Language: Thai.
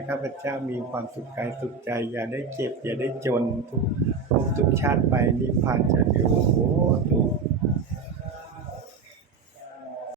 ให้ข้าพเจ้ามีความสุขกาย สุขใจ อย่าได้เจ็บ อย่าได้จนทุกทุกชาติไปนิพพานจะอยู่โอ้โหตัก